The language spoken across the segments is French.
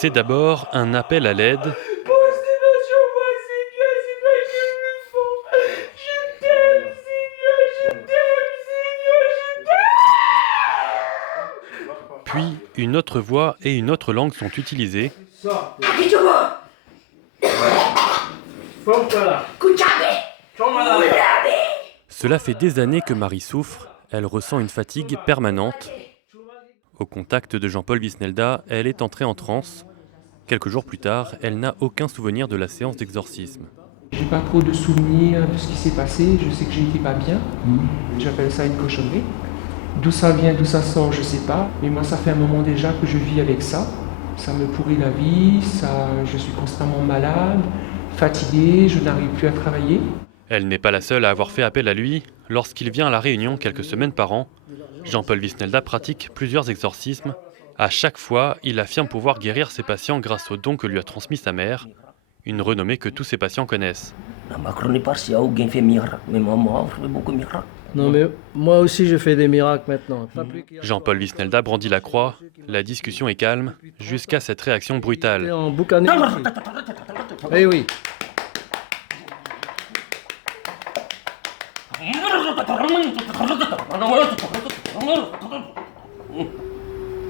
C'est d'abord un appel à l'aide, Constipation, moi, Seigneur, c'est pas que je le fais. Je t'aime, Seigneur, je t'aime, Seigneur, je t'aime. puis une autre voix et une autre langue sont utilisées. Akitomo, Kuchabe, Ulabe. Cela fait des années que Marie souffre, elle ressent une fatigue permanente. Au contact de Jean-Paul Visnelda, elle est entrée en transe. Quelques jours plus tard, elle n'a aucun souvenir de la séance d'exorcisme. J'ai pas trop de souvenirs de ce qui s'est passé, je sais que j'étais pas bien. J'appelle ça une cochonnerie. D'où ça vient, d'où ça sort, je sais pas. Mais moi, ça fait un moment déjà que je vis avec ça. Ça me pourrit la vie, je suis constamment malade, fatigué, je n'arrive plus à travailler. Elle n'est pas la seule à avoir fait appel à lui. Lorsqu'il vient à La Réunion quelques semaines par an, Jean-Paul Visnelda pratique plusieurs exorcismes. À chaque fois, il affirme pouvoir guérir ses patients grâce au don que lui a transmis sa mère, une renommée que tous ses patients connaissent. Non mais moi aussi je fais des miracles maintenant. Jean-Paul Visnelda brandit la croix, la discussion est calme, jusqu'à cette réaction brutale. En boucané. Eh oui.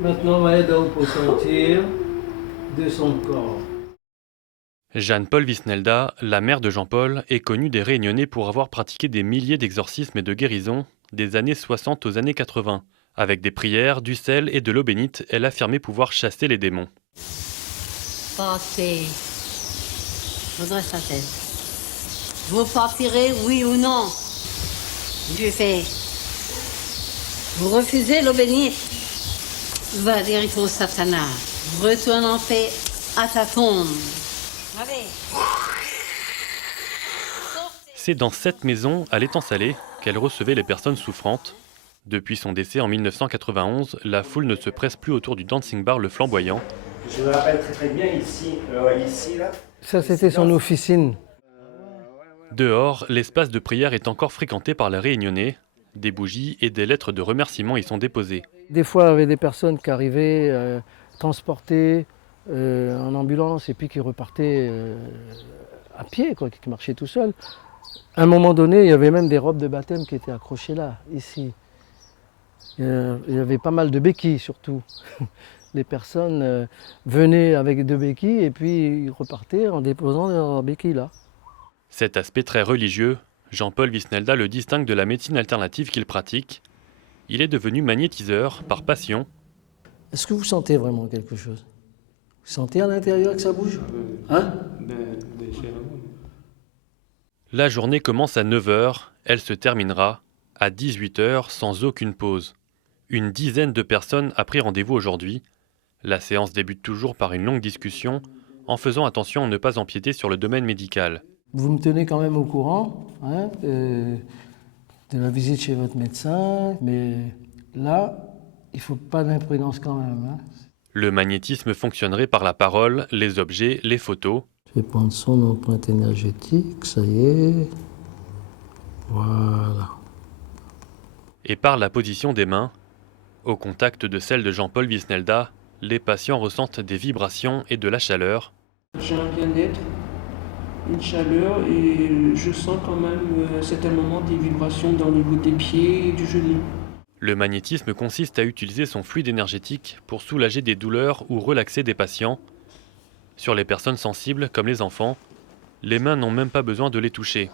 Maintenant Maëda peut sortir de son corps. Jeanne-Paul Visnelda, la mère de Jean-Paul, est connue des Réunionnais pour avoir pratiqué des milliers d'exorcismes et de guérisons des années 60 aux années 80. Avec des prières, du sel et de l'eau bénite, elle affirmait pouvoir chasser les démons. Partez. Redresse la tête. Vous partirez, oui ou non? Je fais. Vous refusez l'eau bénite? Va dire au Satanas. Retourne en paix à ta tombe. Allez. C'est dans cette maison, à l'étang salé, qu'elle recevait les personnes souffrantes. Depuis son décès en 1991, la foule ne se presse plus autour du dancing bar Le Flamboyant. Je me rappelle très bien ici, là. Ça c'était son officine. Dehors, l'espace de prière est encore fréquenté par les Réunionnais. Des bougies et des lettres de remerciement y sont déposées. Des fois il y avait des personnes qui arrivaient transportées en ambulance et puis qui repartaient à pied, quoi, qui marchaient tout seuls. À un moment donné, il y avait même des robes de baptême qui étaient accrochées là, ici. Il y avait pas mal de béquilles surtout. Les personnes venaient avec deux béquilles et puis ils repartaient en déposant leurs béquilles là. Cet aspect très religieux, Jean-Paul Visnelda le distingue de la médecine alternative qu'il pratique. Il est devenu magnétiseur par passion. Est-ce que vous sentez vraiment quelque chose? Vous sentez à l'intérieur que ça bouge? Hein? La journée commence à 9h, elle se terminera à 18h sans aucune pause. Une dizaine de personnes a pris rendez-vous aujourd'hui. La séance débute toujours par une longue discussion, en faisant attention à ne pas empiéter sur le domaine médical. Vous me tenez quand même au courant de la visite chez votre médecin, mais là, il ne faut pas d'imprudence quand même. Hein. Le magnétisme fonctionnerait par la parole, les objets, les photos. Je vais prendre son empreinte énergétique, ça y est. Voilà. Et par la position des mains. Au contact de celle de Jean-Paul Visnelda, les patients ressentent des vibrations et de la chaleur. J'ai un bien-être, une chaleur et je sens quand même à certains moments des vibrations dans le niveau des pieds et du genou. Le magnétisme consiste à utiliser son fluide énergétique pour soulager des douleurs ou relaxer des patients. Sur les personnes sensibles, comme les enfants, les mains n'ont même pas besoin de les toucher.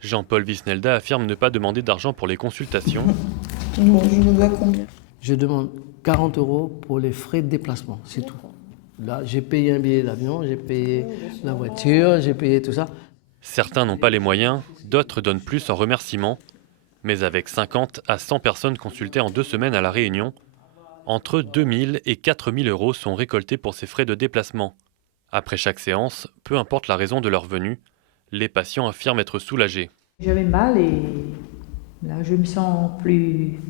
Jean-Paul Visnelda affirme ne pas demander d'argent pour les consultations. Bon, je vous dois combien? Je demande 40 € pour les frais de déplacement, c'est tout. Là, j'ai payé un billet d'avion, j'ai payé la voiture, j'ai payé tout ça. Certains n'ont pas les moyens, d'autres donnent plus en remerciement. Mais avec 50 à 100 personnes consultées en 2 semaines à La Réunion, entre 2000 et 4000 € sont récoltés pour ces frais de déplacement. Après chaque séance, peu importe la raison de leur venue, les patients affirment être soulagés. J'avais mal et là je me sens plus,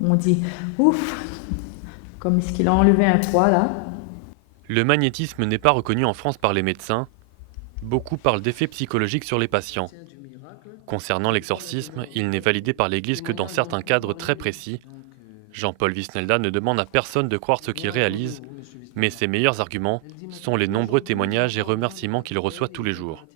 on dit, ouf, comme est-ce qu'il a enlevé un poids là. Le magnétisme n'est pas reconnu en France par les médecins. Beaucoup parlent d'effets psychologiques sur les patients. Concernant l'exorcisme, il n'est validé par l'Église que dans certains cadres très précis. Jean-Paul Visnelda ne demande à personne de croire ce qu'il réalise, mais ses meilleurs arguments sont les nombreux témoignages et remerciements qu'il reçoit tous les jours.